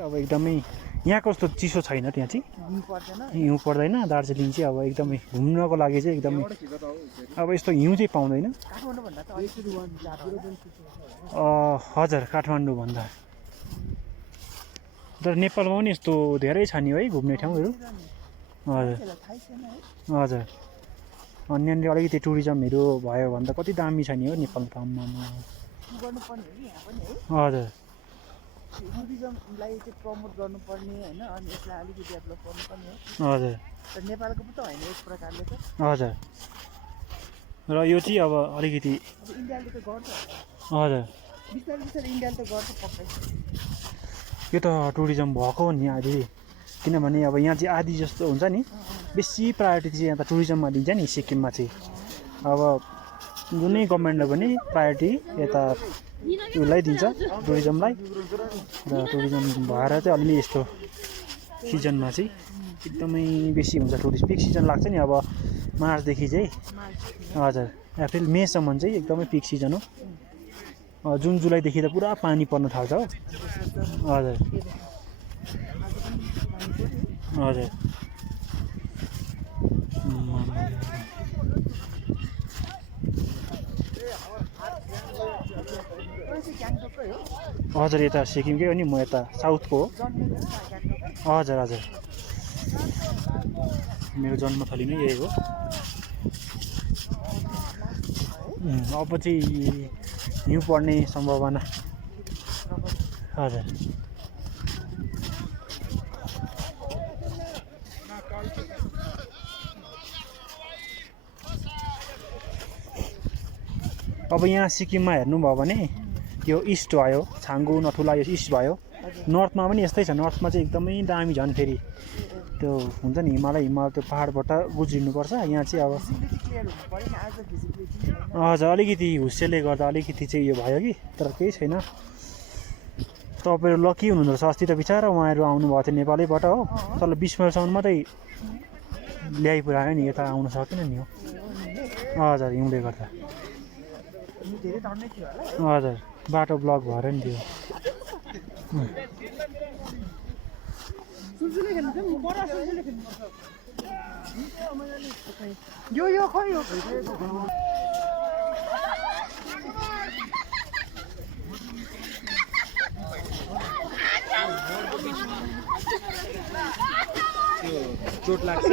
अब एकदमै यहाँ कस्तो चिसो छैन त्यहाँ चाहिँ हिउँ पर्दैन दार्जिलिङ चाहिँ अब एकदमै घुम्नको लागि चाहिँ एकदमै अब यस्तो हिउँ चाहिँ पाउँदैन हजुर काठमाडौँभन्दा तर नेपालमा पनि यस्तो धेरै छ नि है घुम्ने ठाउँहरू हजुर हजुर अन्य अलिकति टुरिज्महरू भयो भने त कति दामी छ नि हो नेपाल ठाउँमा हजुर टुरिज्मलाई चाहिँ प्रमोट गर्नुपर्ने होइन अनि यसलाई अलिकति डेभलप गर्नुपर्ने हो हजुर तर नेपालको पो त होइन यस प्रकारले त हजुर र यो चाहिँ अब अलिकति इन्डियाले त गर्छ हजुर बिस्तारै बिस्तारै इन्डियाले त गर्छ पक्कै यो त टुरिज्म भएको हो नि आदि किनभने अब यहाँ चाहिँ आदि जस्तो हुन्छ नि बेसी प्रायोरिटी चाहिँ यहाँ त टुरिज्ममा दिन्छ नि सिक्किममा चाहिँ अब जुनै गभर्मेन्टले पनि प्रायोरिटी यता उसलाई दिन्छ टुरिज्मलाई र टुरिज्म भएर चाहिँ अलि यस्तो सिजनमा चाहिँ एकदमै बेसी हुन्छ टुरिस्ट पिक सिजन लाग्छ नि अब मार्चदेखि चाहिँ हजुर अप्रिल मेसम्म चाहिँ एकदमै पिक सिजन हो जुन जुलाईदेखि त पुरा पानी पर्न थाल्छ हो हजुर हजुर हजुर यता सिक्किमकै हो नि म यता साउथको हो हजुर हजुर मेरो जन्मथली नै यही हो अब चाहिँ हिउँ पर्ने सम्भावना हजुर अब यहाँ सिक्किममा हेर्नुभयो भने यो इस्ट भयो छाङ्गु नथुला यो इस्ट भयो नर्थमा पनि यस्तै छ नर्थमा चाहिँ एकदमै दामी झन् फेरि त्यो हुन्छ नि हिमाल त्यो पाहाडबाट गुज्रिनुपर्छ यहाँ चाहिँ अब हजुर अलिकति हुस्सेले गर्दा अलिकति चाहिँ यो भयो कि तर केही छैन तपाईँहरू लकी हुनुहुँदो रहेछ अस्ति त बिचरा उहाँहरू आउनुभएको थियो नेपालैबाट हो तर 20 माइलसम्म मात्रै ल्याइपुऱ्यायो नि यता आउन सकेन नि हो हजुर हिउँले गर्दा हजुर बाटो ब्लक भएर नि थियो यो खै हो चोट लाग्छ